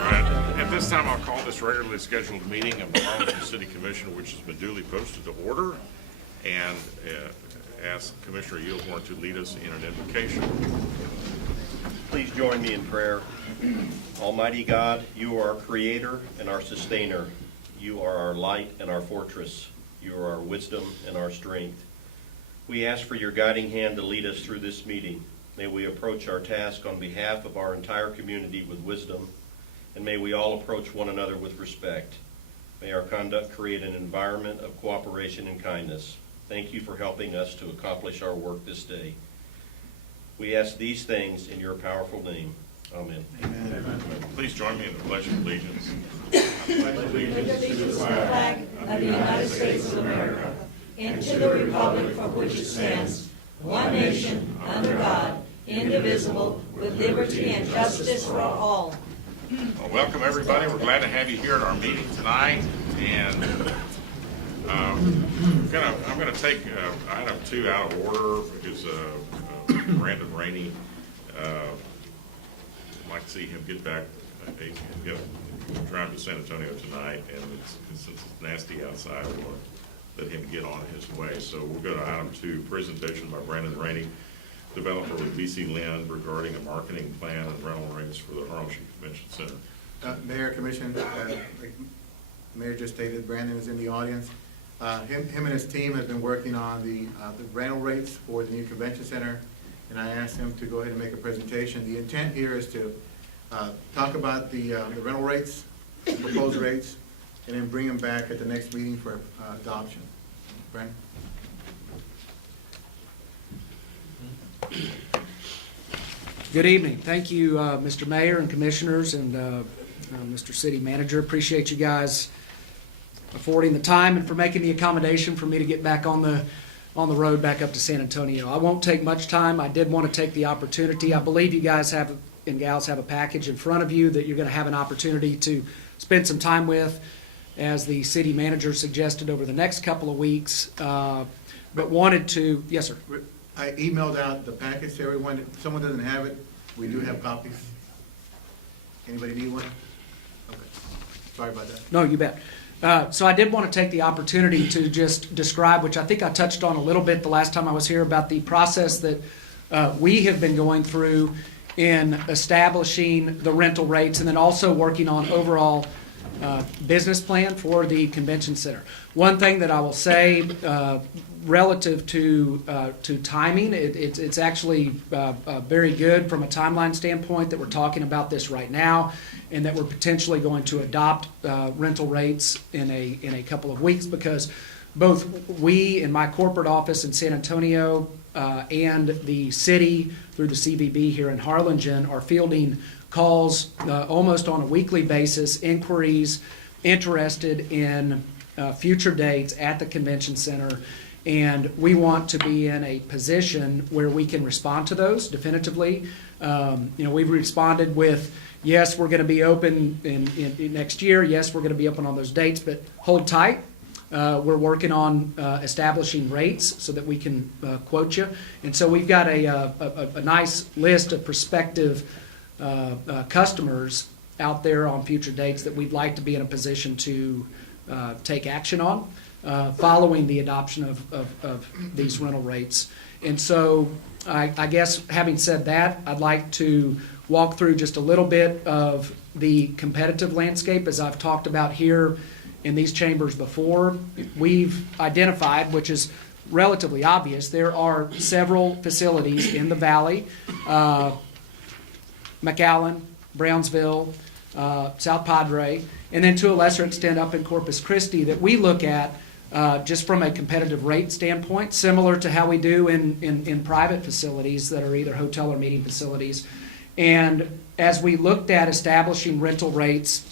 right. At this time, I'll call this regularly scheduled meeting of the Harlingen City Commission, which has been duly posted to order, and ask Commissioner Yieldhorn to lead us in an invocation. Please join me in prayer. Almighty God, you are our creator and our sustainer. You are our light and our fortress. You are our wisdom and our strength. We ask for your guiding hand to lead us through this meeting. May we approach our task on behalf of our entire community with wisdom, and may we all approach one another with respect. May our conduct create an environment of cooperation and kindness. Thank you for helping us to accomplish our work this day. We ask these things in your powerful name. Amen. Amen. Please join me in the Pledge of Allegiance. Pledge allegiance to the flag of the United States of America and to the republic for which it stands, one nation, under God, indivisible, with liberty and justice for all. Well, welcome, everybody. We're glad to have you here at our meeting tonight. And I'm going to take item 2 out of order because Brandon Rainey, I'd like to see him get back. He's going to drive to San Antonio tonight, and since it's nasty outside, we'll let him get on his way. So we'll go to item 2, presentation by Brandon Rainey, developer with BC Land, regarding a marketing plan and rental rates for the Harlingen Convention Center. Mayor, Commission, like Mayor just stated, Brandon is in the audience. Him and his team have been working on the rental rates for the new convention center, and I asked him to go ahead and make a presentation. The intent here is to talk about the rental rates, proposed rates, and then bring them back at the next meeting for adoption. Brandon? Good evening. Thank you, Mr. Mayor and Commissioners and Mr. City Manager. Appreciate you guys affording the time and for making the accommodation for me to get back on the road back up to San Antonio. I won't take much time. I did want to take the opportunity. I believe you guys have and gals have a package in front of you that you're going to have an opportunity to spend some time with, as the City Manager suggested, over the next couple of weeks. But wanted to, yes, sir. I emailed out the package to everyone. If someone doesn't have it, we do have copies. Anybody need one? Okay. Sorry about that. No, you bet. So I did want to take the opportunity to just describe, which I think I touched on a little bit the last time I was here, about the process that we have been going through in establishing the rental rates and then also working on overall business plan for the convention center. One thing that I will say relative to timing, it's actually very good from a timeline standpoint that we're talking about this right now, and that we're potentially going to adopt rental rates in a couple of weeks, because both we in my corporate office in San Antonio and the city through the CVB here in Harlingen are fielding calls almost on a weekly basis, inquiries interested in future dates at the convention center, and we want to be in a position where we can respond to those definitively. We've responded with, yes, we're going to be open in next year, yes, we're going to be open on those dates, but hold tight. We're working on establishing rates so that we can quote you, and so we've got a nice list of prospective customers out there on future dates that we'd like to be in a position to take action on following the adoption of these rental rates. And so I guess having said that, I'd like to walk through just a little bit of the competitive landscape. As I've talked about here in these chambers before, we've identified, which is relatively obvious, there are several facilities in the valley, McAllen, Brownsville, South Padre, and then to a lesser extent up in Corpus Christi, that we look at just from a competitive rate standpoint, similar to how we do in private facilities that are either hotel or meeting facilities. And as we looked at establishing rental rates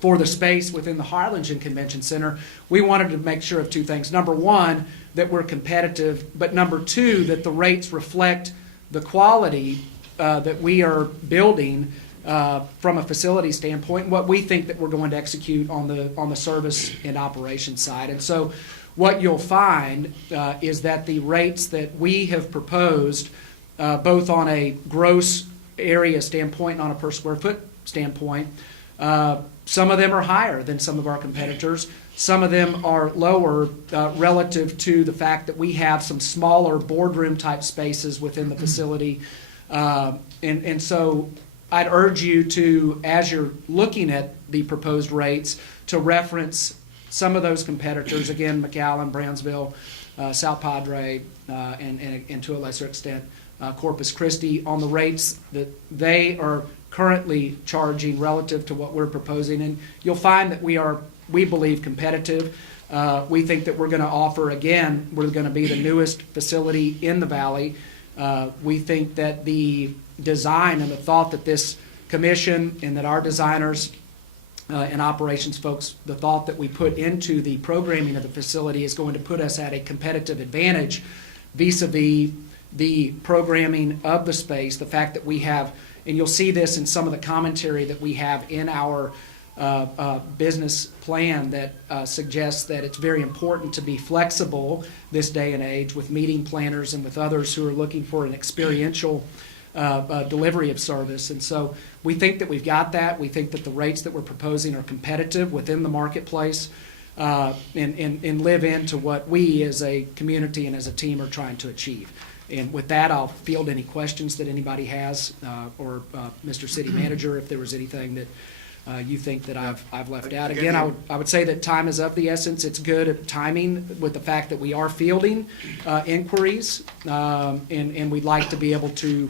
for the space within the Harlingen Convention Center, we wanted to make sure of two things. Number one, that we're competitive, but number two, that the rates reflect the quality that we are building from a facility standpoint, and what we think that we're going to execute on the service and operations side. And so what you'll find is that the rates that we have proposed, both on a gross area standpoint and on a per square foot standpoint, Some of them are higher than some of our competitors. Some of them are lower relative to the fact that we have some smaller boardroom type spaces within the facility. And so I'd urge you to, as you're looking at the proposed rates, to reference some of those competitors, again, McAllen, Brownsville, South Padre, and to a lesser extent, Corpus Christi, on the rates that they are currently charging relative to what we're proposing. And you'll find that we believe, competitive. We think that we're going to offer, again, we're going to be the newest facility in the valley. We think that the design and the thought that this commission and that our designers and operations folks, the thought that we put into the programming of the facility is going to put us at a competitive advantage vis-a-vis the programming of the space, the fact that we have, and you'll see this in some of the commentary that we have in our business plan that suggests that it's very important to be flexible this day and age with meeting planners and with others who are looking for an experiential delivery of service. And so we think that we've got that. We think that the rates that we're proposing are competitive within the marketplace and live into what we as a community and as a team are trying to achieve. And with that, I'll field any questions that anybody has, or Mr. City Manager, if there was anything that you think that I've left out. Again, I would say that time is of the essence. It's good at timing with the fact that we are fielding inquiries, and we'd like to be able to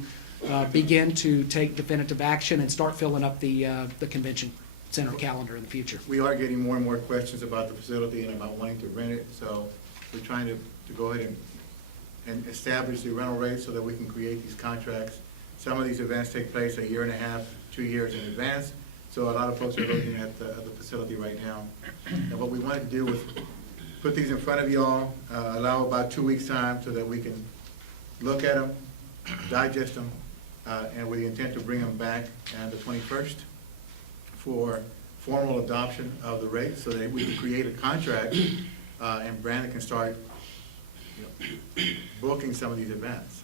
begin to take definitive action and start filling up the convention center calendar in the future. We are getting more and more questions about the facility and about wanting to rent it, so we're trying to go ahead and establish the rental rates so that we can create these contracts. Some of these events take place a year and a half, 2 years in advance, so a lot of folks are looking at the facility right now. And what we wanted to do was put these in front of y'all, allow about 2 weeks' time so that we can look at them, digest them, and with the intent to bring them back on the 21st for formal adoption of the rates so that we can create a contract and Brandon can start booking some of these events.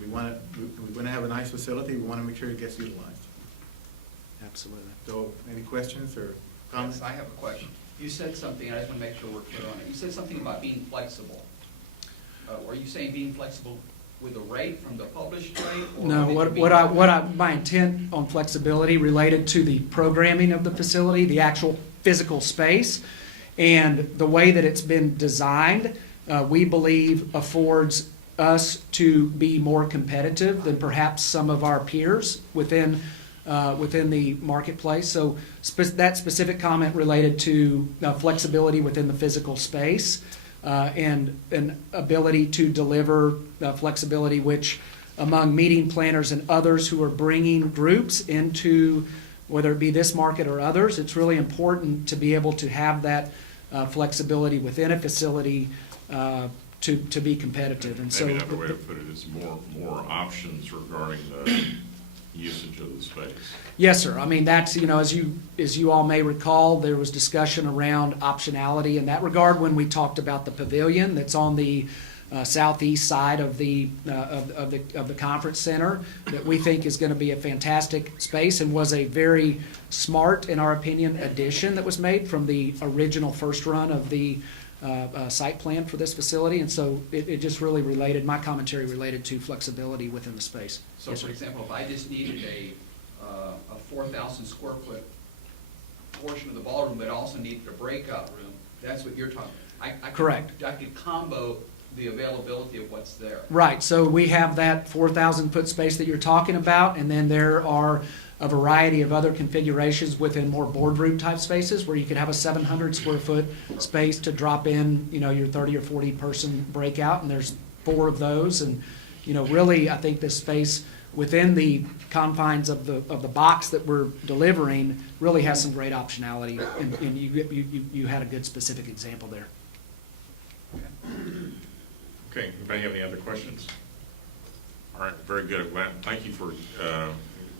We want to have a nice facility. We want to make sure it gets utilized. Absolutely. So, any questions or comments? Yes, I have a question. You said something, I just want to make sure we're clear on it. You said something about being flexible. Were you saying being flexible with the rate from the published rate? Or No, my intent on flexibility related to the programming of the facility, the actual physical space, and the way that it's been designed, we believe affords us to be more competitive than perhaps some of our peers within the marketplace. So that specific comment related to flexibility within the physical space and an ability to deliver flexibility, which among meeting planners and others who are bringing groups into, whether it be this market or others, it's really important to be able to have that flexibility within a facility to be competitive. And so maybe another way to put it is more options regarding the usage of the space. Yes, sir. I mean, that's, as you all may recall, there was discussion around optionality in that regard when we talked about the pavilion that's on the southeast side of the conference center, that we think is going to be a fantastic space and was a very smart, in our opinion, addition that was made from the original first run of the site plan for this facility. And so it just really related, my commentary related to flexibility within the space. So, Yes, for sir. example, if I just needed a 4,000 square foot portion of the ballroom, but also needed a breakout room, that's what you're talking about. Correct. I could combo the availability of what's there. Right, so we have that 4,000 foot space that you're talking about, and then there are a variety of other configurations within more boardroom type spaces where you could have a 700 square foot space to drop in, your 30 or 40 person breakout, and there's 4 of those. And, really, I think this space within the confines of the box that we're delivering really has some great optionality, and you had a good specific example there. Okay, anybody have any other questions? All right, very good. Well, thank you for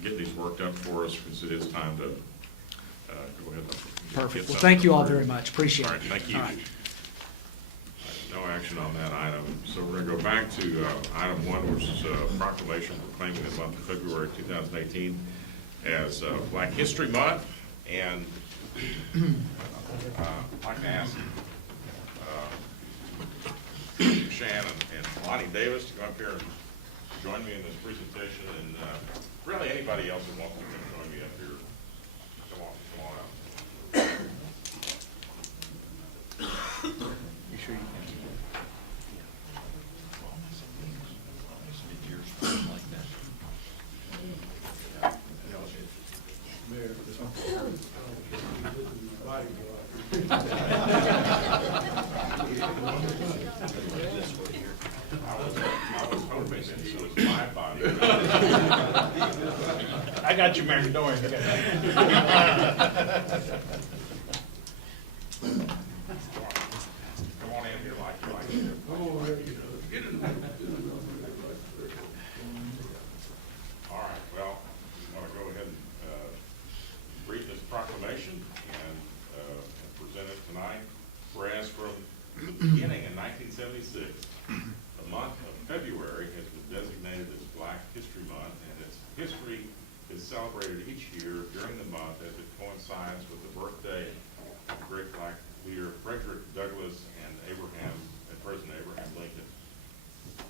getting these worked up for us, because it is time to go ahead and Perfect. Well, thank you all very much. Appreciate it. All right, thank you. All right. No action on that item. So we're going to go back to item 1, which is a proclamation proclaiming the month of February 2018 as Black History Month, and I'd like to ask Shannon and Lonnie Davis to come up here and join me in this presentation, and really anybody else who wants to come join me up here, come on out. You sure you can? Mayor, this one. I was hoping that it was my body. I got you, Mayor, don't worry. Come on in here like you like it. Get in there. All right, well, I'm going to go ahead and read this proclamation and present it tonight. Whereas from the beginning in 1976, the month of February has been designated as Black History Month, and its history is celebrated each year during the month as it coincides with the birthday of great Black leader Frederick Douglass and President Abraham Lincoln.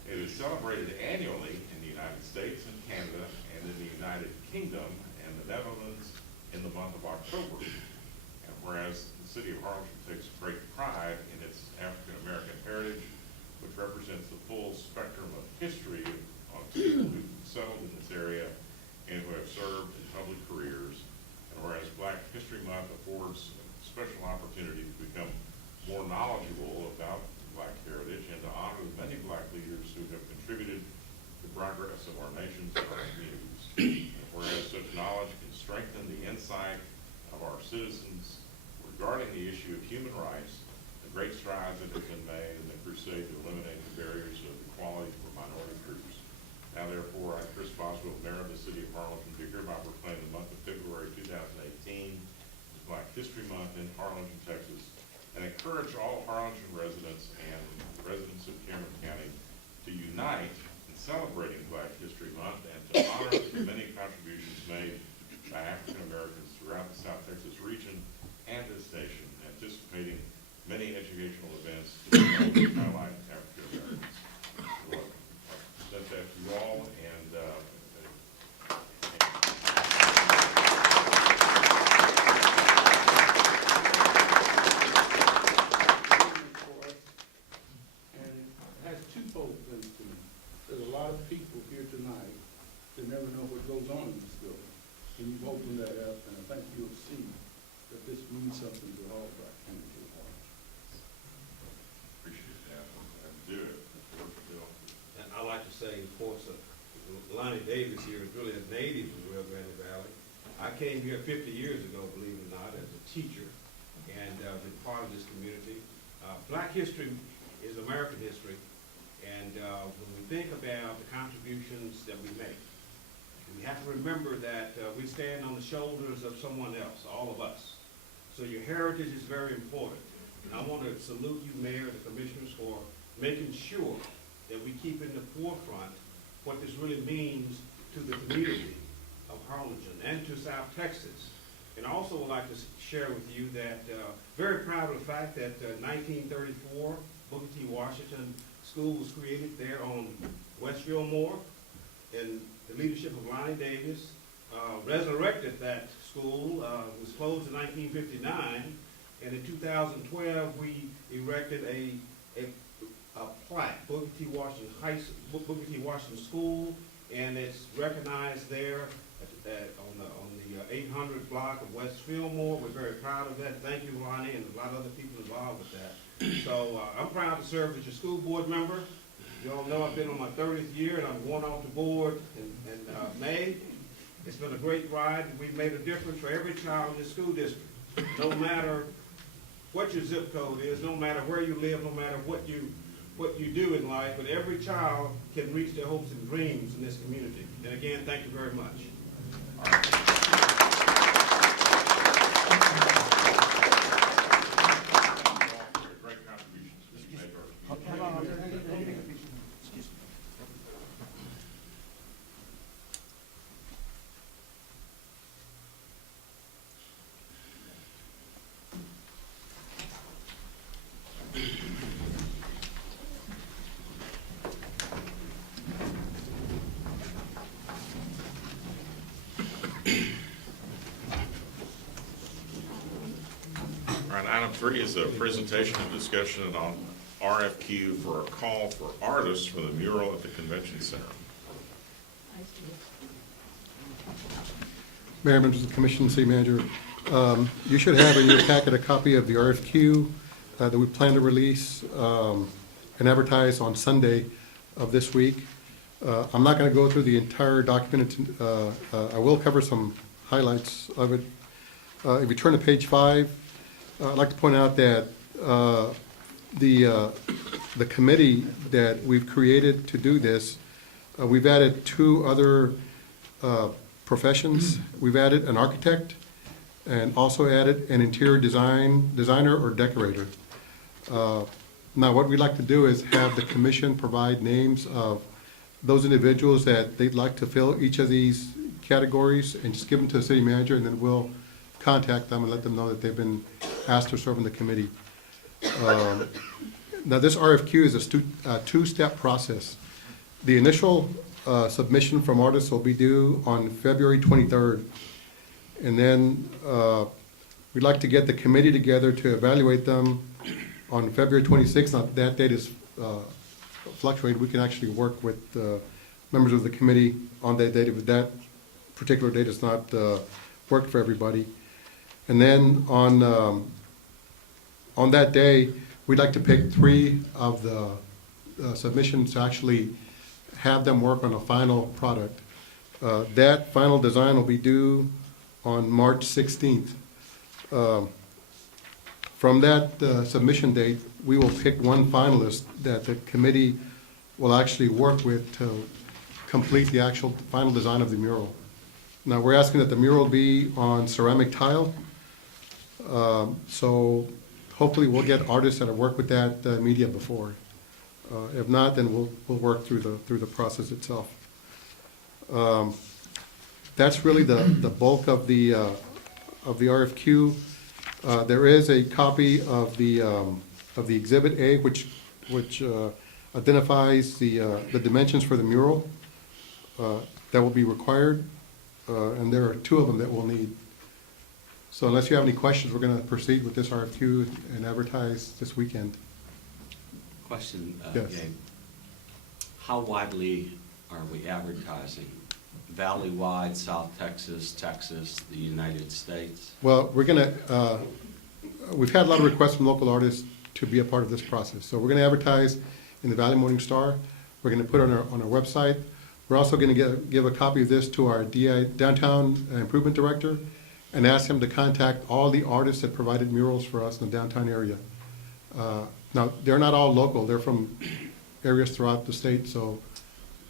It is celebrated annually in the United States and Canada and in the United Kingdom and the Netherlands in the month of October. And whereas the city of Harlingen takes great pride in its African American heritage, which represents the full spectrum of history of people who settled in this area and who have served in public careers. And whereas Black History Month affords special opportunity to become more knowledgeable about Black heritage and to honor the many Black leaders who have contributed to the progress of our nations and our communities. And whereas such knowledge can strengthen the insight of our citizens regarding the issue of human rights, the great strides that have been made in the crusade to eliminate the barriers of equality for minority groups. Now therefore, I, Chris Boswell, Mayor of the City of Harlingen, do hereby proclaim the month of February 2018 as Black History Month in Harlingen, Texas, and encourage all Harlingen residents and residents of Cameron County to unite in celebrating Black History Month and to honor the many contributions made by African Americans throughout the South Texas region and this nation, anticipating many educational events to highlight African Americans. So I present that to you all, and And it has twofold things to me. There's a lot of people here tonight that never know what goes on in this building. And you've opened that up, and I think you'll see that this means something to all Black community. appreciate that. I do it. That's the bill. And I like to say, of course, Lonnie Davis here is really a native of the Rio Grande Valley. I came here 50 years ago, believe it or not, as a teacher, and been part of this community. Black history is American history, and when we think about the contributions that we make, we have to remember that we stand on the shoulders of someone else, all of us. So your heritage is very important. And I want to salute you, Mayor, and the commissioners, for making sure that we keep in the forefront what this really means to the community of Harlingen and to South Texas. And I also would like to share with you that very proud of the fact that 1934 Booker T. Washington School was created there on West Fillmore, and the leadership of Lonnie Davis resurrected that school. It was closed in 1959, and in 2012 we erected a plaque, Booker T. Washington School, and it's recognized there on the 800 block of West Fillmore. We're very proud of that. Thank you, Lonnie, and a lot of other people involved with that. So I'm proud to serve as your school board member. You all know I've been on my 30th year, and I'm going off the board in May. It's been a great ride. We've made a difference for every child in the school district. No matter what your zip code is, no matter where you live, no matter what you do in life, but every child can reach their hopes and dreams in this community. And again, thank you very much. Great contributions that you make to our community. Item 3 is a presentation and discussion on RFQ for a call for artists for the mural at the convention center. Mayor, members of the commission, city manager, you should have in your packet a copy of the RFQ that we plan to release and advertise on Sunday of this week. I'm not going to go through the entire document. I will cover some highlights of it. If you turn to page 5, I'd like to point out that the committee that we've created to do this, we've added 2 other professions. We've added an architect and also added an interior designer or decorator. Now, what we'd like to do is have the commission provide names of those individuals that they'd like to fill each of these categories and just give them to the city manager, and then we'll contact them and let them know that they've been asked to serve in the committee. Now, this RFQ is a 2-step process. The initial submission from artists will be due on February 23rd. And then we'd like to get the committee together to evaluate them on February 26th. Now, that date is fluctuated. We can actually work with members of the committee on that date if that particular date does not work for everybody. And then on that day, we'd like to pick 3 of the submissions to actually have them work on a final product. That final design will be due on March 16th. From that submission date, we will pick one finalist that the committee will actually work with to complete the actual final design of the mural. Now, we're asking that the mural be on ceramic tile. So hopefully we'll get artists that have worked with that media before. If not, then we'll work through the process itself. That's really the bulk of the RFQ. There is a copy of the Exhibit A, which identifies the dimensions for the mural that will be required, and there are 2 of them that we'll need. So unless you have any questions, we're going to proceed with this RFQ and advertise this weekend. Question, Yes. Gabe. How widely are we advertising? Valley-wide, South Texas, Texas, the United States? Well, we're going to, we've had a lot of requests from local artists to be a part of this process. So we're going to advertise in the Valley Morning Star. We're going to put it on our website. We're also going to give a copy of this to our Downtown Improvement Director and ask him to contact all the artists that provided murals for us in the downtown area. Now, they're not all local. They're from areas throughout the state, so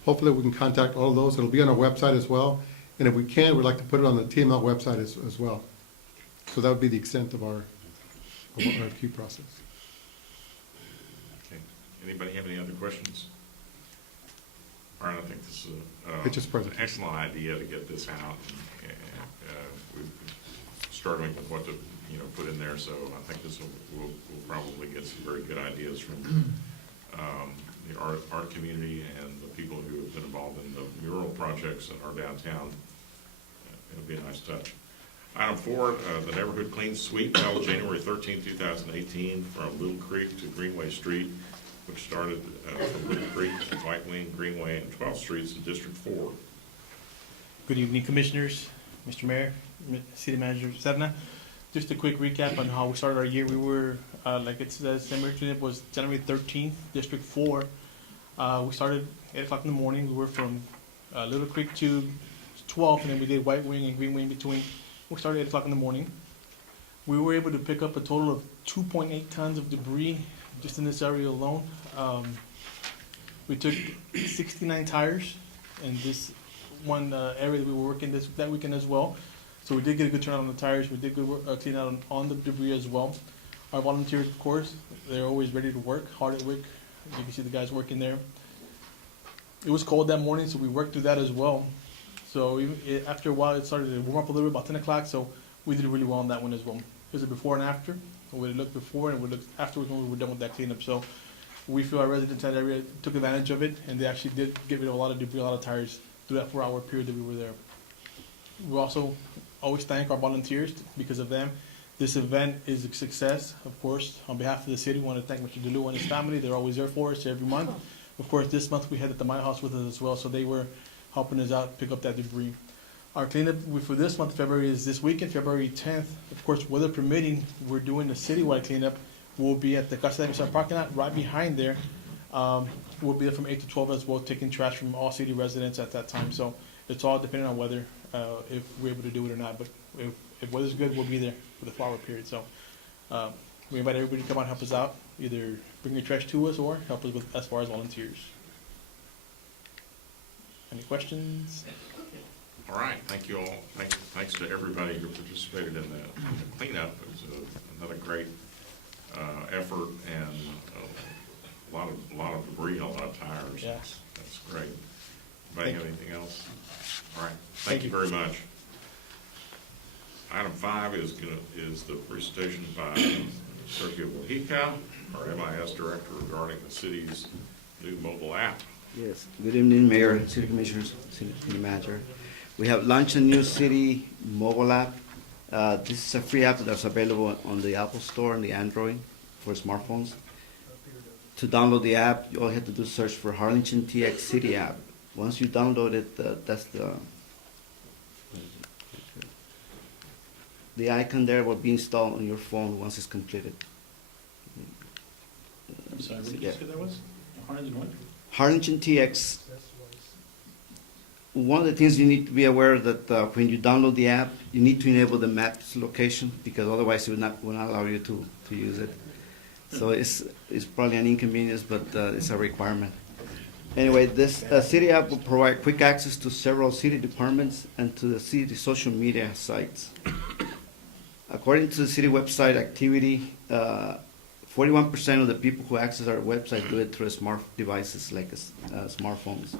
hopefully we can contact all of those. It'll be on our website as well, and if we can, we'd like to put it on the TML website as well. So that would be the extent of our RFQ process. Okay. Anybody have any other questions? All right, I think this is It's just an excellent idea to get this out. And we've struggling with what to put in there, so I think this will probably get some very good ideas from the art community and the people who have been involved in the mural projects in our downtown. It'll be a nice touch. Item 4, the neighborhood clean sweep held January 13, 2018 from Little Creek to Greenway Street, which started from Little Creek to White Wing, Greenway, and 12th Streets in District 4. Good evening, Commissioners, Mr. Mayor, City Manager Serna. Just a quick recap on how we started our year. We were, like it says, it was January 13th, District 4. We started 8 o'clock in the morning. We were from Little Creek to 12th, and then we did White Wing and Greenway in between. We started 8 o'clock in the morning. We were able to pick up a total of 2.8 tons of debris just in this area alone. We took 69 tires in this one area that we were working that weekend as well. So we did get a good turnout on the tires. We did good work, clean out on the debris as well. Our volunteers, of course, they're always ready to work, hard at work. You can see the guys working there. It was cold that morning, so we worked through that as well. So after a while, it started to warm up a little bit, about 10 o'clock, so we did really well on that one as well. Here's a before and after. We looked before and we looked afterwards when we were done with that cleanup. So we feel our residents in that area took advantage of it, and they actually did get rid of a lot of debris, a lot of tires through that 4-hour period that we were there. We also always thank our volunteers because of them. This event is a success, of course. On behalf of the city, I want to thank Mr. DeLu and his family. They're always there for us every month. Of course, this month we had at the My House with us as well, so they were helping us out, pick up that debris. Our cleanup for this month, February, is this weekend, February 10th. Of course, weather permitting, we're doing the citywide cleanup. We'll be at the Casa de Misa parking lot right behind there. We'll be there from 8 to 12 as well, taking trash from all city residents at that time. So it's all depending on weather, if we're able to do it or not. But if weather's good, we'll be there for the flower period. So we invite everybody to come out and help us out, either bring your trash to us or help us with as far as volunteers. Any questions? All right, thank you all. Thanks to everybody who participated in the cleanup. It was another great effort, and a lot of debris and a lot of tires. Yes. That's great. Anybody have anything else? All right, thank you very much. Item 5 is the presentation by Sergio Mojica, our MIS director, regarding the city's new mobile app. Yes, good evening, Mayor, City Commissioners, City Manager. We have launched a new city mobile app. This is a free app that's available on the Apple Store and the Android for smartphones. To download the app, you all have to do is search for Harlingen TX City app. Once you download it, that's the icon there will be installed on your phone once it's completed. I'm sorry, what did you say that was? Harlingen TX. One of the things you need to be aware that when you download the app, you need to enable the maps location, because otherwise it will not allow you to use it. So it's probably an inconvenience, but it's a requirement. Anyway, this city app will provide quick access to several city departments and to the city social media sites. According to the city website activity, 41% of the people who access our website do it through smart devices like smartphones.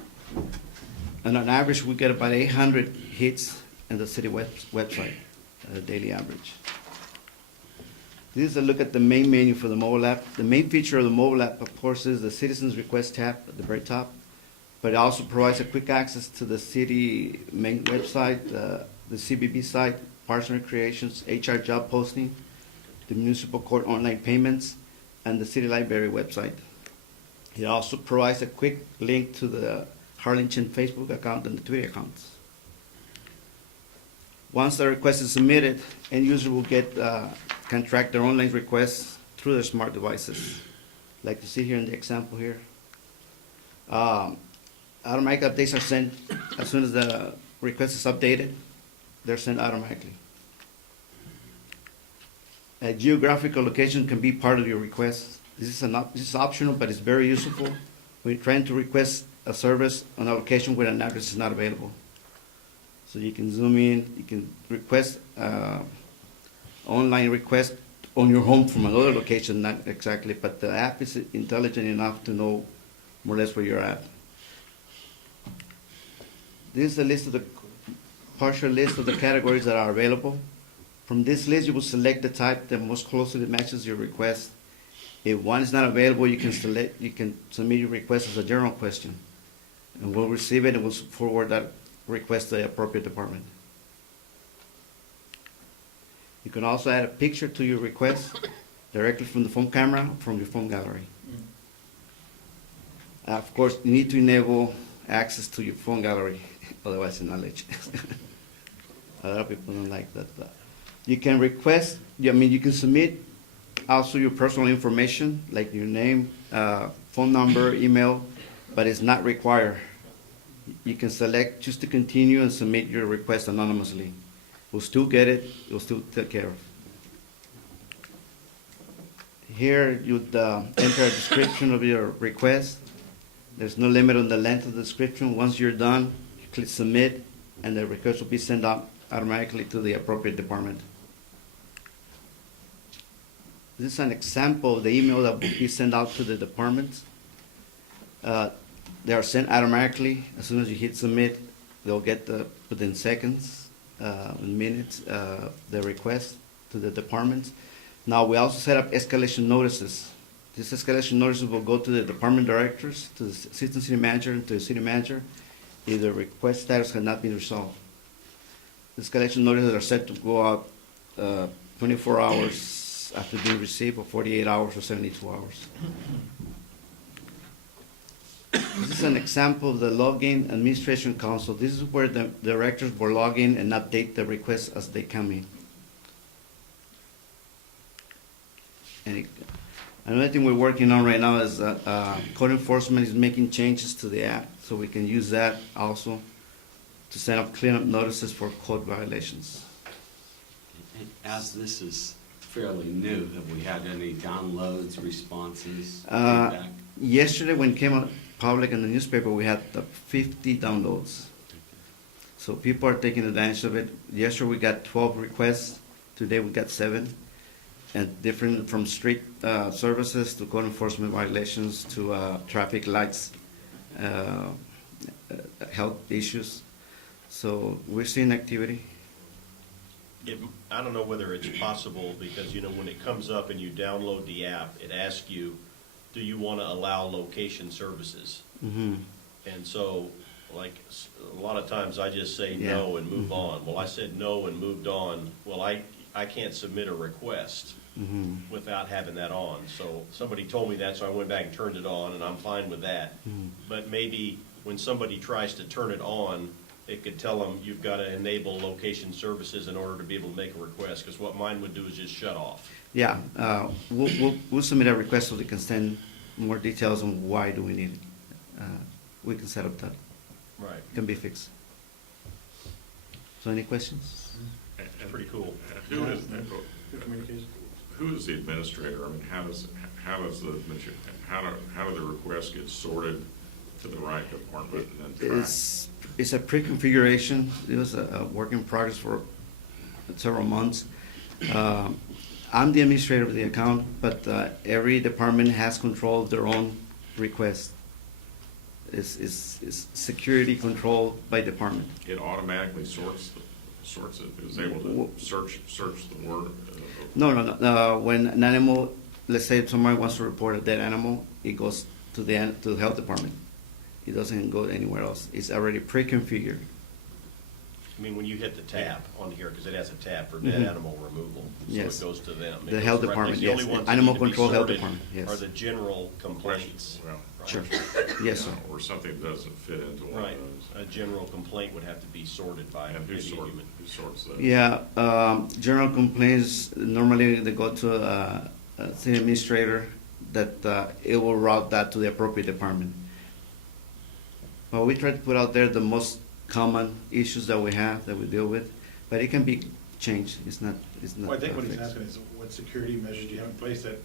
And on average, we get about 800 hits in the city website, daily average. This is a look at the main menu for the mobile app. The main feature of the mobile app, of course, is the Citizens Request tab at the very top, but it also provides a quick access to the city main website, the CBB site, Parks and Recreations, HR job posting, the municipal court online payments, and the city library website. It also provides a quick link to the Harlingen Facebook account and the Twitter accounts. Once the request is submitted, end user will can track their online requests through their smart devices. Like you see here in the example here. Automatic updates are sent as soon as the request is updated. They're sent automatically. A geographical location can be part of your request. This is optional, but it's very useful when you're trying to request a service on a location where an address is not available. So you can zoom in, you can request online request on your home from another location, not exactly, but the app is intelligent enough to know more or less where you're at. This is a list of the partial list of the categories that are available. From this list, you will select the type that most closely matches your request. If one is not available, you can submit your request as a general question, and we'll receive it and we'll forward that request to the appropriate department. You can also add a picture to your request directly from the phone camera, from your phone gallery. Of course, you need to enable access to your phone gallery, otherwise it's not let you. A lot of people don't like that. You can request, you can submit also your personal information, like your name, phone number, email, but it's not required. You can select choose to continue and submit your request anonymously. We'll still get it, we'll still take care of. Here you'd enter a description of your request. There's no limit on the length of the description. Once you're done, you click submit, and the request will be sent out automatically to the appropriate department. This is an example of the email that will be sent out to the departments. They are sent automatically. As soon as you hit submit, they'll get within seconds, minutes, the request to the departments. Now, we also set up escalation notices. These escalation notices will go to the department directors, to the assistant city manager, and to the city manager if the request status has not been resolved. The escalation notices are set to go out 24 hours after being received, or 48 hours, or 72 hours. This is an example of the Login Administration Console. This is where the directors will log in and update the requests as they come in. Another thing we're working on right now is code enforcement is making changes to the app, so we can use that also to send up cleanup notices for code violations. As this is fairly new, have we had any downloads, responses, Uh, feedback? Yesterday, when it came out public in the newspaper, we had 50 downloads. So people are taking advantage of it. Yesterday, we got 12 requests. Today, we got 7. And different from street services to code enforcement violations to traffic lights, health issues. So we're seeing activity. I don't know whether it's possible, because, you know, when it comes up and you download the app, it asks you, do you want to allow location services? Mm-hmm. And so, like, a lot of times I just say Yeah. no and move on. Well, I said no and moved on. Well, I can't submit a request Mm-hmm. without having that on. So somebody told me that, so I went back and turned it on, and I'm fine with that. Mhm. But maybe when somebody tries to turn it on, it could tell them you've got to enable location services in order to be able to make a request, because what mine would do is just shut off. Yeah, we'll submit a request so they can send more details on why do we need it. We can set up that. Right. It can be fixed. So any questions? And Pretty cool. Who is, who is the administrator? I mean, how do the requests get sorted to the right department and then tracked? It's a pre-configuration. It was a work in progress for several months. I'm the administrator of the account, but every department has control of their own request. It's security controlled by department. It automatically sorts it, is able to search the word? No. When an animal, let's say somebody wants to report a dead animal, it goes to the health department. It doesn't go anywhere else. It's already pre-configured. I mean, when you hit the tab on here, because it has a tab for dead Mhm. animal removal, so Yes. it goes to them. It The goes health directly. department, The only yes. ones that Animal need to be control health sorted department, yes. Are the general complaints. Well, Right. Sure. Yes, sir. Or something that doesn't fit into one Right. of those. A general complaint would have to be sorted by And who maybe a human. sorts those? Yeah, general complaints, normally they go to a city administrator that it will route that to the appropriate department. But we try to put out there the most common issues that we have, that we deal with, but it can be changed. It's not Well, I think what he's fixed. asking is what security measures do you have in place that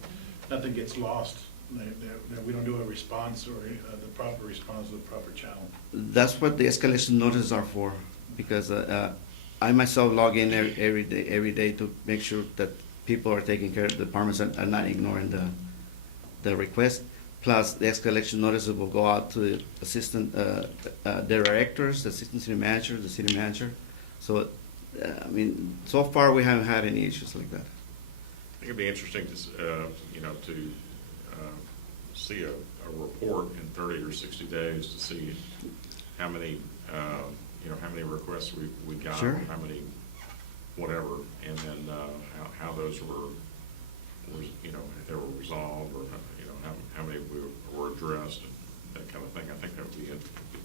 nothing gets lost, that we don't do a response or the proper response to the proper channel? That's what the escalation notices are for, because I myself log in every day to make sure that people are taking care of, the departments are not ignoring the request. Plus, the escalation notices will go out to the assistant, the directors, the assistant city manager, the city manager. So, I mean, so far we haven't had any issues like that. I think it'd be interesting to, to see a report in 30 or 60 days to see how many, how many requests we got, Sure. how many, whatever, and then how those were, if they were resolved, or how many were addressed, and that kind of thing. I think that would be it.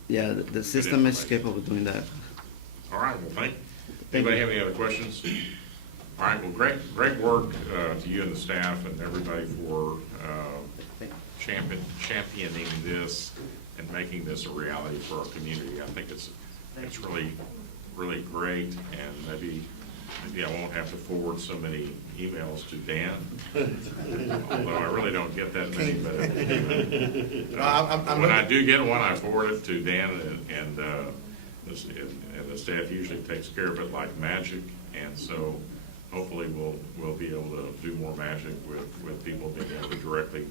Yeah, the system is capable of doing that. All right, well, Thank anybody you. have any other questions? All right, well, great work to you and the staff and everybody for championing this and making this a reality for our community. I think it's really, really great, and maybe I won't have to forward so many emails to Dan, although I really don't get that many, but when I do get one, I forward it to Dan, and the staff usually takes care of it like magic, and so hopefully we'll be able to do more magic with people being able to directly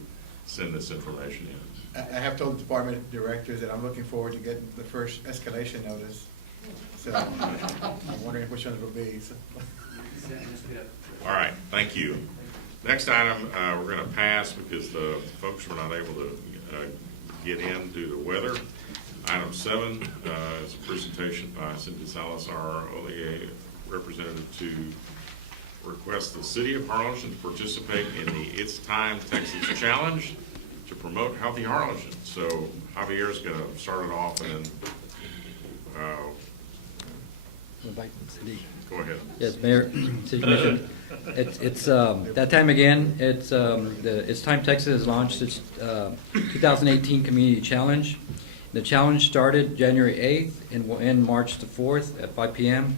send this information in. I have told the department directors that I'm looking forward to getting the first escalation notice. So I'm wondering which one it will be. So. All right, thank you. Next item, we're going to pass because the folks were not able to get in due to weather. Item 7 is a presentation by Cindy Salazar, OLEA representative, to request request the city of Harlingen to participate in the It's Time Texas Challenge to promote healthy Harlingen. So Javier's going to start it off, and then go ahead. Yes, Mayor, City Commission. It's that time again. It's Time Texas has launched its 2018 Community Challenge. The challenge started January 8th and will end March the 4th at 5 p.m.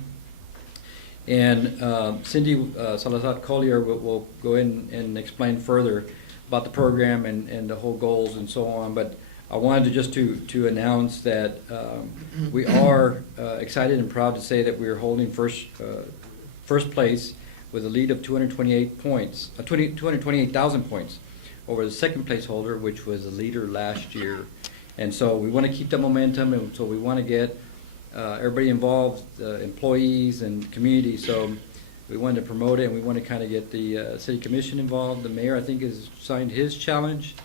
And Cindy Salazar Collier will go in and explain further about the program and the whole goals and so on. But I wanted to announce that we are excited and proud to say that we are holding first place with a lead of 228,000 points over the second place holder, which was the leader last year. And so we want to keep the momentum, and so we want to get everybody involved, employees and community. So we wanted to promote it, and we want to kind of get the city commission involved. The mayor, I think, has signed his challenge,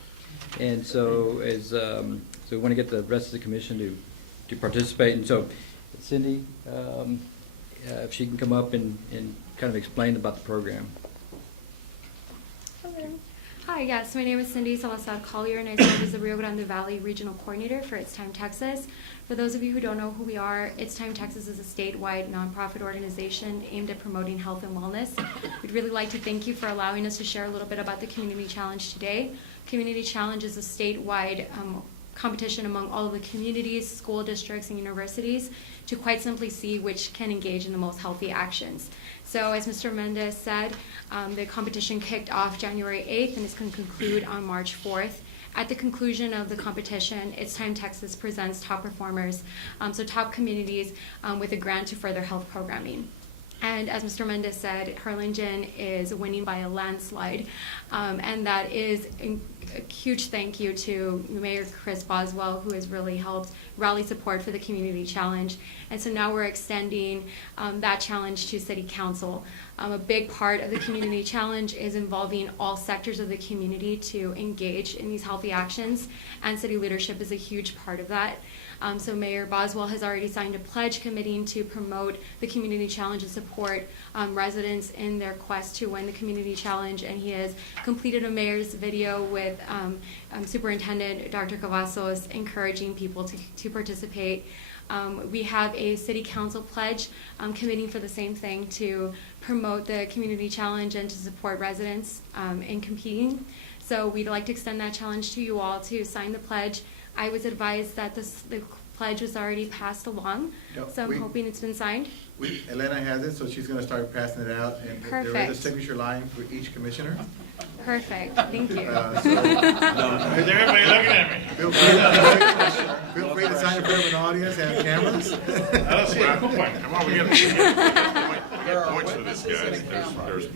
and so so we want to get the rest of the commission to participate. And so, Cindy, if she can come up and kind of explain about the program. Hello. Hi, yes, my name is Cindy Salazar Collier, and I serve as the Rio Grande Valley Regional Coordinator for It's Time Texas. For those of you who don't know who we are, It's Time Texas is a statewide nonprofit organization aimed at promoting health and wellness. We'd really like to thank you for allowing us to share a little bit about the Community Challenge today. Community Challenge is a statewide competition among all of the communities, school districts, and universities to quite simply see which can engage in the most healthy actions. So as Mr. Mendez said, the competition kicked off January 8th and is going to conclude on March 4th. At the conclusion of the competition, It's Time Texas presents top performers, so top communities with a grant to further health programming. And as Mr. Mendez said, Harlingen is winning by a landslide, and that is a huge thank you to Mayor Chris Boswell, who has really helped rally support for the Community Challenge. And so now we're extending that challenge to City Council. A big part of the Community Challenge is involving all sectors of the community to engage in these healthy actions, and city leadership is a huge part of that. So Mayor Boswell has already signed a pledge committing to promote the Community Challenge and support residents in their quest to win the Community Challenge, and he has completed a mayor's video with Superintendent Dr. Cavazos encouraging people to participate. We have a City Council pledge committing for the same thing, to promote the Community Challenge and to support residents in competing. So we'd like to extend that challenge to you all to sign the pledge. I was advised that the pledge was already passed along, so I'm hoping it's been signed. Elena has it, so she's going to start passing it out, and Perfect. there is a signature line for each commissioner. Perfect, thank you. Is everybody looking at me? Feel free to sign in front of an audience and cameras. I don't see it. Come on, we get points for this, guys. There's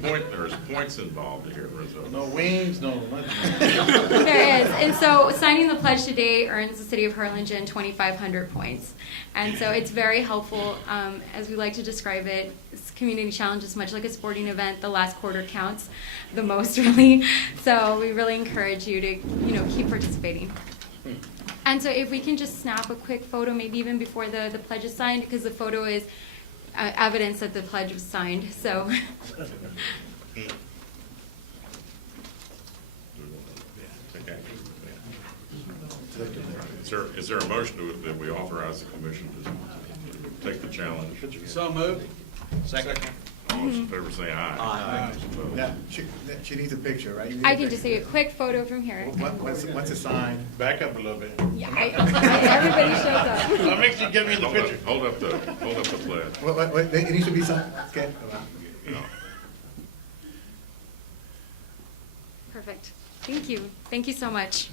points involved here, Rizzo. No wings, no nothing. There is, and so signing the pledge today earns the City of Harlingen 2,500 points. And so it's very helpful, as we like to describe it. This Community Challenge is much like a sporting event. The last quarter counts the most, really. So we really encourage you to, keep participating. And so if we can just snap a quick photo, maybe even before the pledge is signed, because the photo is evidence that the pledge was signed. So. Is there a motion that we authorize the commission to take the challenge? So moved. Second. All those in favor say aye. Aye. Now, she needs a picture, right? I can just take a quick photo from here. Once it's signed. Back up a little bit. Yeah, everybody shows up. I'll make sure you get me in the picture. Hold up the pledge. Wait, it needs to be signed. Okay. Perfect. Thank you. Thank you so much.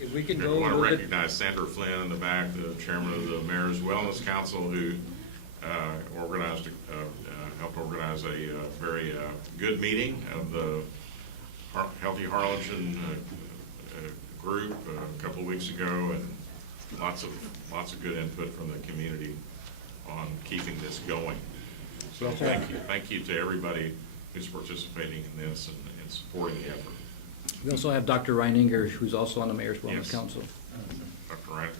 If we can I go a want to little bit. recognize Sandra Flynn in the back, the chairman of the Mayor's Wellness Council, who helped organize a very good meeting of the Healthy Harlingen group a couple of weeks ago, and lots of good input from the community on keeping this going. So thank you to everybody who's participating in this and supporting the effort. We also have Dr. Reininger, who's also on the Mayor's Wellness Yes. Council. Dr. Ryan.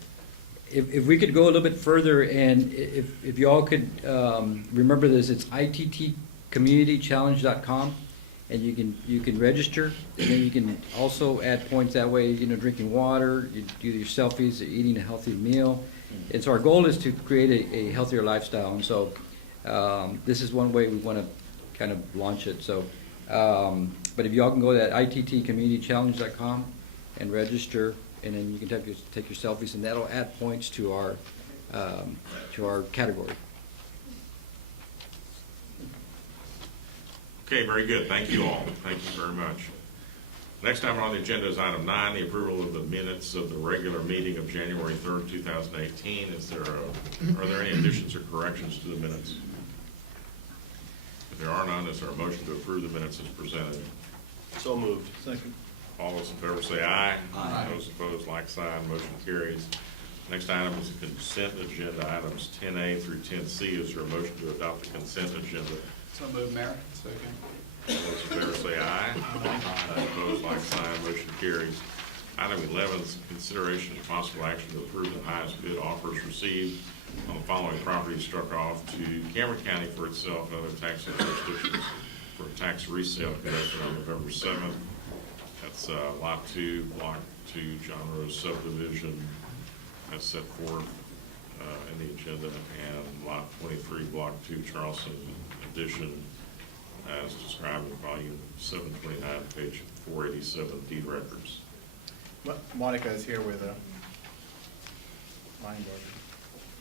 if we could go a little bit further, and if you all could remember this, it's ittcommunitychallenge.com, and you can register, and then you can also add points that way, drinking water, you do your selfies, eating a healthy meal. And so our goal is to create a healthier lifestyle, and so this is one way we want to kind of launch it. So, but if y'all can go to that ittcommunitychallenge.com and register, and then you can take your selfies, and that'll add points to our category. Okay, very good. Thank you all. Thank you very much. Next item on the agenda is item 9, the approval of the minutes of the regular meeting of January 3rd, 2018. Are there any additions or corrections to the minutes? If there are none, is there a motion to approve the minutes as presented? So moved. Second. All those in favor say aye. Aye. Those opposed, like sign. Motion carries. Next item is the consent agenda, items 10A through 10C. Is there a motion to adopt the consent agenda? So moved, Mayor. Second. All those in favor say aye. Aye. Opposed, like sign. Motion carries. Item 11 is consideration of possible action to approve the highest bid offers received on the following properties struck off to Cameron County for itself and other taxing jurisdictions for a tax resale conducted on November 7th. That's Lot 2, Block 2, John Rose subdivision, as set forth in the agenda, and Lot 23, Block 2, Charleston addition, as described in volume 729, page 487, deed records. Monica is here with a line board.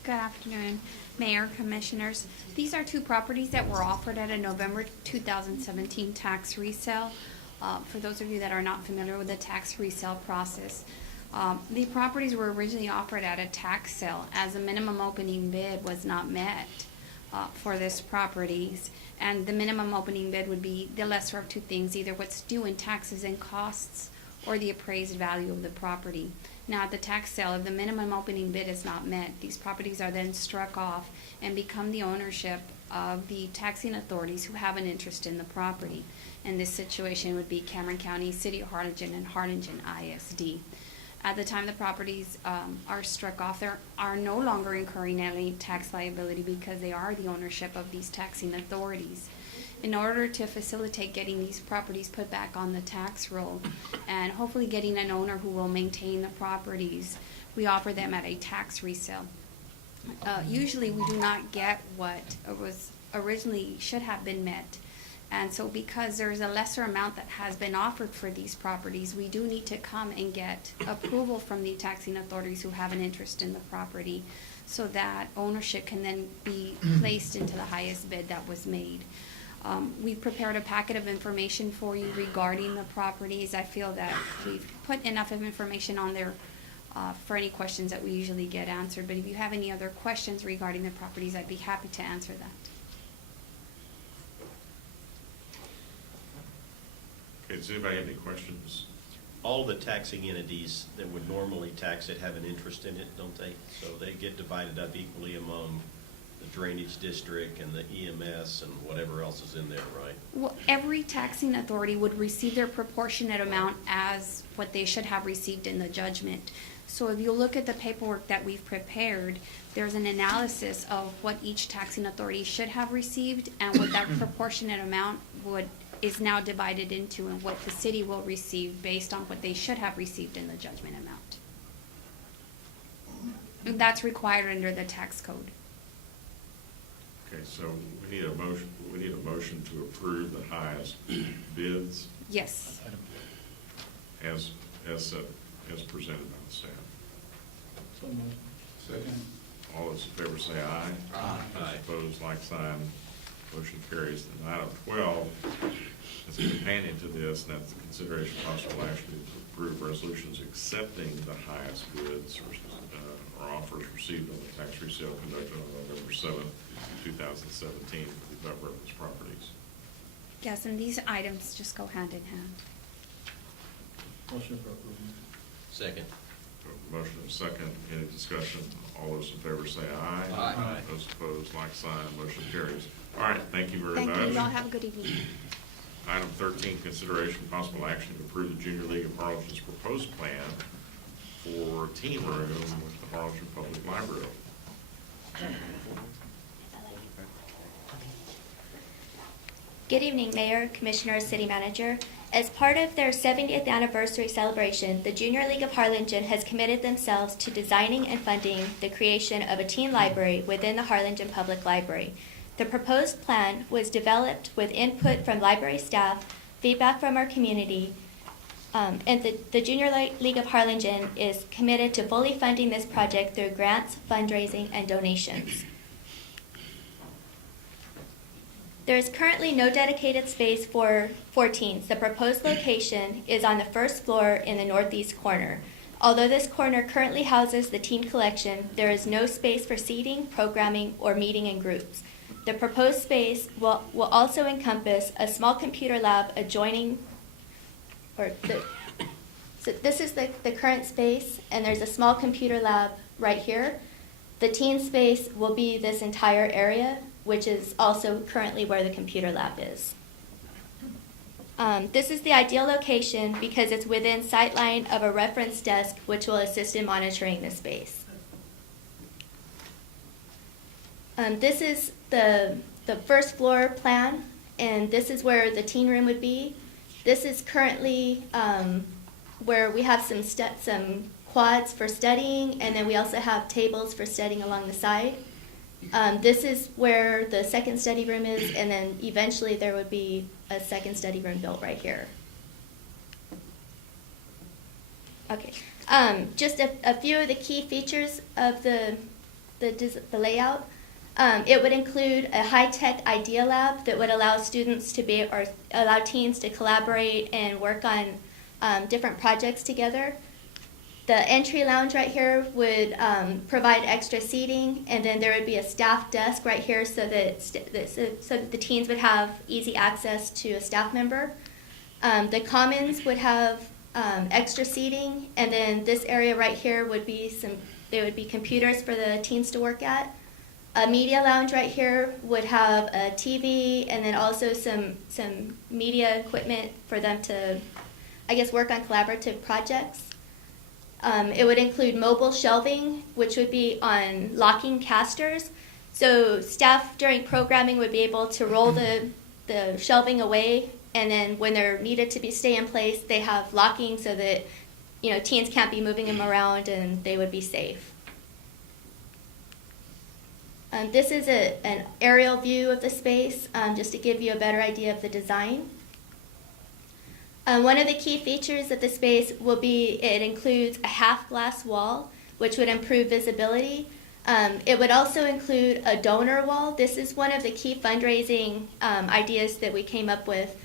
Good afternoon, Mayor, Commissioners. These are two properties that were offered at a November 2017 tax resale. For those of you that are not familiar with the tax resale process, the properties were originally offered at a tax sale as a minimum opening bid was not met for this properties. And the minimum opening bid would be the lesser of two things, either what's due in taxes and costs or the appraised value of the property. Now, at the tax sale, if the minimum opening bid is not met, these properties are then struck off and become the ownership of the taxing authorities who have an interest in the property. And this situation would be Cameron County, City of Harlingen, and Harlingen ISD. At the time the properties are struck off, they are no longer incurring any tax liability because they are the ownership of these taxing authorities. In order to facilitate getting these properties put back on the tax roll and hopefully getting an owner who will maintain the properties, we offer them at a tax resale. Usually we do not get what was originally should have been met. And so because there's a lesser amount that has been offered for these properties, we do need to come and get approval from the taxing authorities who have an interest in the property so that ownership can then be placed into the highest bid that was made. We've prepared a packet of information for you regarding the properties. I feel that we've put enough of information on there for any questions that we usually get answered. But if you have any other questions regarding the properties, I'd be happy to answer that. Okay, does anybody have any questions? All the taxing entities that would normally tax it have an interest in it, don't they? So they get divided up equally among the drainage district and the EMS and whatever else is in there, right? Well, every taxing authority would receive their proportionate amount as what they should have received in the judgment. So if you look at the paperwork that we've prepared, there's an analysis of what each taxing authority should have received and what that proportionate amount is now divided into and what the city will receive based on what they should have received in the judgment amount. And that's required under the tax code. Okay, so we need a motion to approve the highest bids Yes. as presented by the staff. So moved. Second. All those in favor say aye. Aye. Those opposed, like sign. Motion carries. And item 12 is a companion to this, and that's the consideration of possible action to approve resolutions accepting the highest bids or offers received on the tax resale conducted on November 7th, 2017 for the above referenced properties. Yes, and these items just go hand in hand. Motion for approval. Second. Motion and second. Any discussion? All those in favor say aye. Aye. Those opposed, like sign. Motion carries. All right, thank you very much. Thank you. Y'all have a good evening. Item 13, consideration of possible action to approve the Junior League of Harlingen's proposed plan for teen room with the Harlingen Public Library. Good evening, Mayor, Commissioners, City Manager. As part of their 70th anniversary celebration, the Junior League of Harlingen has committed themselves to designing and funding the creation of a teen library within the Harlingen Public Library. The proposed plan was developed with input from library staff, feedback from our community, and the Junior League of Harlingen is committed to fully funding this project through grants, fundraising, and donations. There is currently no dedicated space for teens. The proposed location is on the first floor in the northeast corner. Although this corner currently houses the teen collection, there is no space for seating, programming, or meeting in groups. The proposed space will also encompass a small computer lab adjoining, so this is the current space, and there's a small computer lab right here. The teen space will be this entire area, which is also currently where the computer lab is. This is the ideal location because it's within sightline of a reference desk, which will assist in monitoring the space. This is the first floor plan, and this is where the teen room would be. This is currently where we have some quads for studying, and then we also have tables for studying along the side. This is where the second study room is, and then eventually there would be a second study room built right here. Okay, just a few of the key features of the layout. It would include a high-tech idea lab that would allow students to allow teens to collaborate and work on different projects together. The entry lounge right here would provide extra seating, and then there would be a staff desk right here so that the teens would have easy access to a staff member. The commons would have extra seating, and then this area right here would be computers for the teens to work at. A media lounge right here would have a TV, and then also some media equipment for them to, I guess, work on collaborative projects. It would include mobile shelving, which would be on locking casters. So staff during programming would be able to roll the shelving away, and then when they're needed to stay in place, they have locking so that teens can't be moving them around and they would be safe. This is an aerial view of the space, just to give you a better idea of the design. One of the key features of the space will be it includes a half-glass wall, which would improve visibility. It would also include a donor wall. This is one of the key fundraising ideas that we came up with.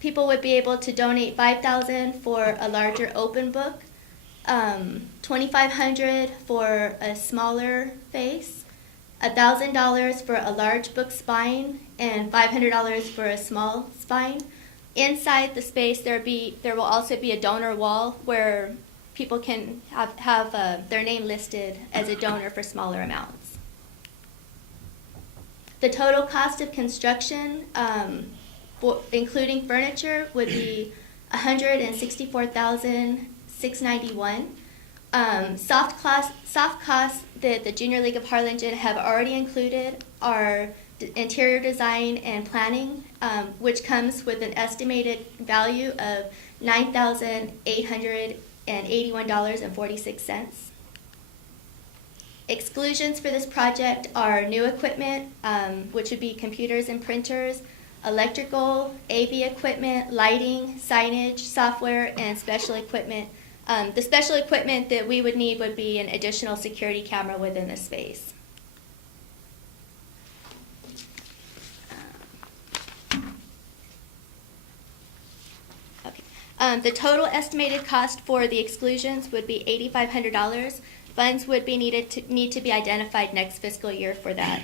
People would be able to donate $5,000 for a larger open book, $2,500 for a smaller face, $1,000 for a large book spine, and $500 for a small spine. Inside the space, there will also be a donor wall where people can have their name listed as a donor for smaller amounts. The total cost of construction, including furniture, would be $164,691. Soft costs that the Junior League of Harlingen have already included are interior design and planning, which comes with an estimated value of $9,881.46. Exclusions for this project are new equipment, which would be computers and printers, electrical, AV equipment, lighting, signage, software, and special equipment. The special equipment that we would need would be an additional security camera within the space. The total estimated cost for the exclusions would be $8,500. Funds would need to be identified next fiscal year for that.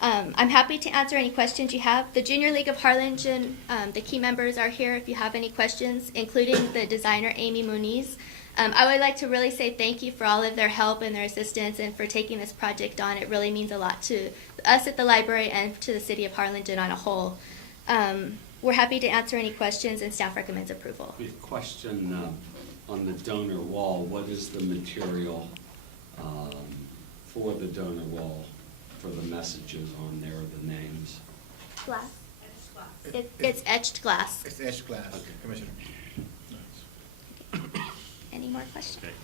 I'm happy to answer any questions you have. The Junior League of Harlingen, the key members are here if you have any questions, including the designer, Amy Muniz. I would like to really say thank you for all of their help and their assistance and for taking this project on. It really means a lot to us at the library and to the city of Harlingen on a whole. We're happy to answer any questions, and staff recommends approval. Question, on the donor wall, what is the material for the donor wall, for the messages on there, the names? Glass. It's etched glass. It's etched glass, Commissioner. Any more questions? Okay.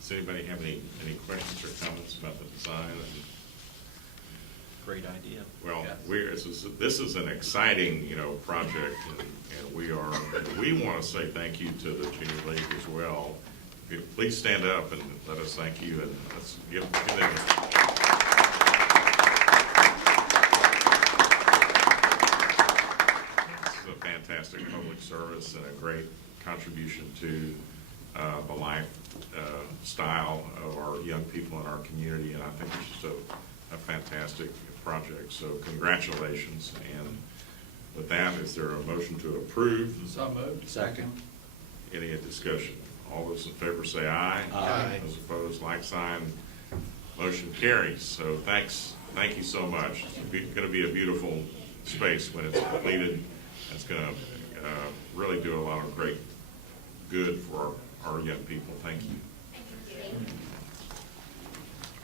Does anybody have any questions or comments about the design? Great idea. Well, this is an exciting, project, and we want to say thank you to the Junior League as well. If you please stand up and let us thank you, and let's give them. This is a fantastic public service and a great contribution to the lifestyle of our young people in our community, and I think it's just a fantastic project. So congratulations. And with that, is there a motion to approve? So moved. Second. Any discussion? All those in favor say aye. Aye. Those opposed, like sign. Motion carries. So thank you so much. It's going to be a beautiful space when it's completed. It's going to really do a lot of great good for our young people. Thank you.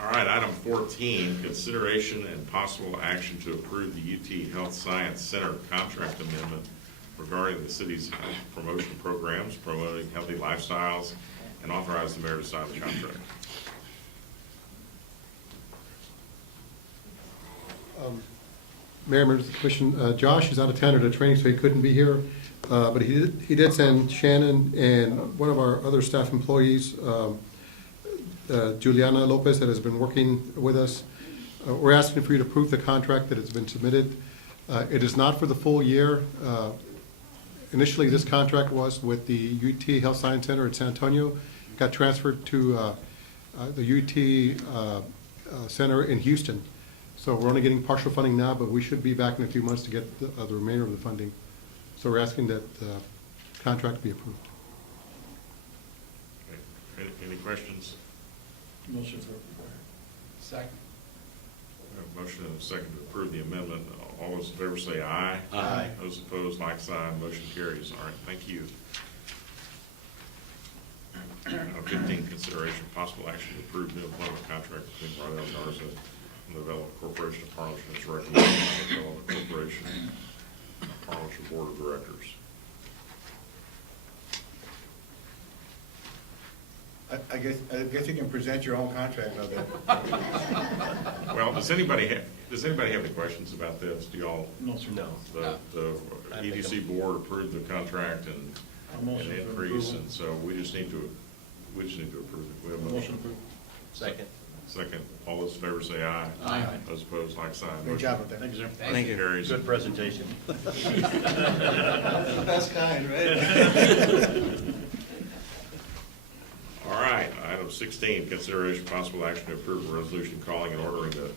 All right, item 14, consideration and possible action to approve the UT Health Science Center contract amendment regarding the city's health promotion programs, promoting healthy lifestyles, and authorize the mayor to sign the contract. Mayor, members of the commission, Josh is out of town at a training, so he couldn't be here. But he did send Shannon and one of our other staff employees, Juliana Lopez, that has been working with us. We're asking for you to approve the contract that has been submitted. It is not for the full year. Initially, this contract was with the UT Health Science Center at San Antonio. Got transferred to the UT Center in Houston. So we're only getting partial funding now, but we should be back in a few months to get the remainder of the funding. So we're asking that the contract be approved. Okay. Any questions? Motion for approval. Second. We have a motion and a second to approve the amendment. All those in favor say aye. Aye. Those opposed, like sign. Motion carries. All right, thank you. 15, consideration of possible action to approve new employment contract between Rydell Garza and the Development Corporation of Harlingen as recommended by the Development Corporation Harlingen Board of Directors. I guess you can present your own contract of it. Well, does anybody have any questions about this? Do y'all? No, sir. No. The EDC board approved the contract and an increase, and so we just need to approve it. We have a motion. approved. Second. Second. All those in favor say aye. Aye. Those opposed, like sign. Good job with that. Thank you, sir. Thank you. Carries. Good presentation. Best kind, right? All right, item 16, consideration possible action to approve a resolution calling and ordering the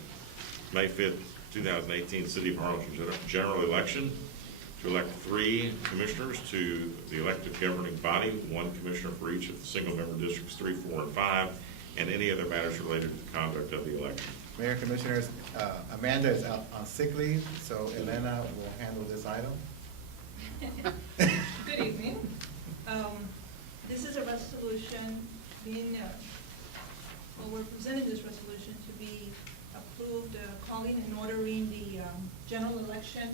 May 5th, 2018 City of Harlingen general election to elect 3 commissioners to the elected governing body, 1 commissioner for each of the single-member districts 3, 4, and 5, and any other matters related to the conduct of the election. Mayor, Commissioners, Amanda is out on sick leave, so Elena will handle this item. Good evening. This is a resolution being, we're presenting this resolution to be approved, calling and ordering the general election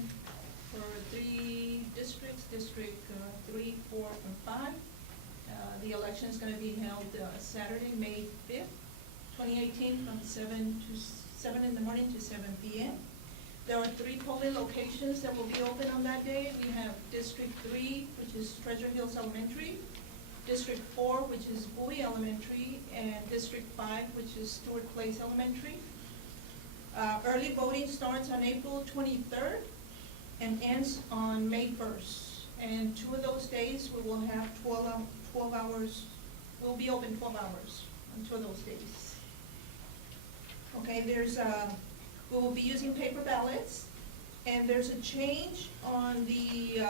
for 3 districts, District 3, 4, and 5. The election is going to be held Saturday, May 5th, 2018, from 7 in the morning to 7 p.m. There are 3 polling locations that will be open on that day. We have District 3, which is Treasure Hills Elementary, District 4, which is Bowie Elementary, and District 5, which is Stewart Place Elementary. Early voting starts on April 23rd and ends on May 1st. And 2 of those days we will have 12 hours, we'll be open 12 hours on 2 of those days. Okay, we will be using paper ballots, and there's a change on the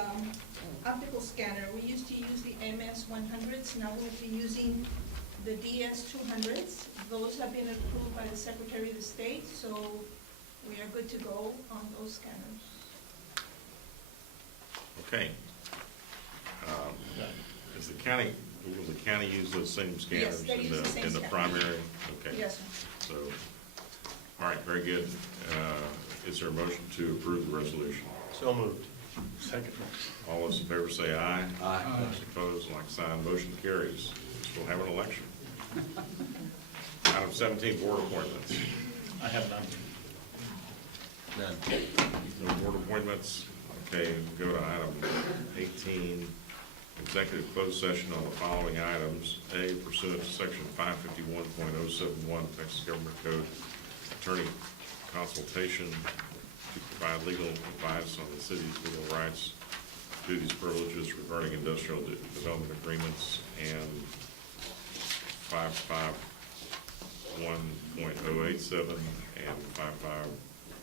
optical scanner. We used to use the MS-100s, now we'll be using the DS-200s. Those have been approved by the Secretary of the State, so we are good to go on those scanners. Okay. Is the county will the county use those same scanners they use the same in the scanners. primary? Okay. Yes, sir. So, all right, very good. Is there a motion to approve the resolution? So moved. Second. All those in favor say aye. Aye. Those opposed, like sign, motion carries. We'll have an election. Item 17, board appointments. I have none. No board appointments. Okay, we'll go to item 18, executive closed session on the following items. A, pursuant to section 551.071 Texas Government Code, attorney consultation to provide legal advice on the city's legal rights, duties, privileges regarding industrial development agreements, and 551.087 and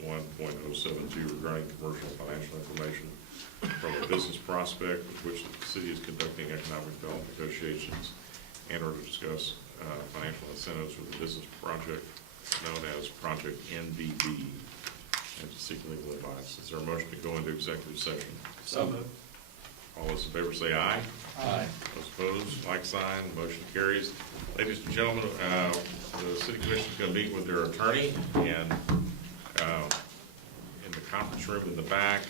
551.072 regarding commercial and financial information from a business prospect with which the city is conducting economic development negotiations, and or to discuss financial incentives for the business project known as Project NBD, and to seek legal advice. Is there a motion to go into executive session? So moved. All those in favor say aye. Aye. Those opposed, like sign, motion carries. Ladies and gentlemen, the city commission is going to meet with their attorney, and in the conference room in the back,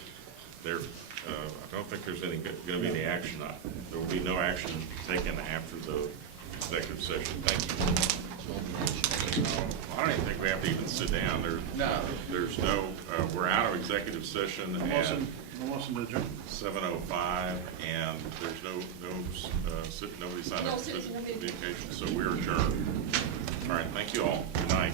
there, I don't think there's going to be any action. There will be no action taken after the executive session. Thank you. I don't even think we have to even sit down. There's no, we're out of executive session at Motion to adjourn. 7:05, and there's nobody signed up for communication, so we're adjourned. All right, thank you all. Good night.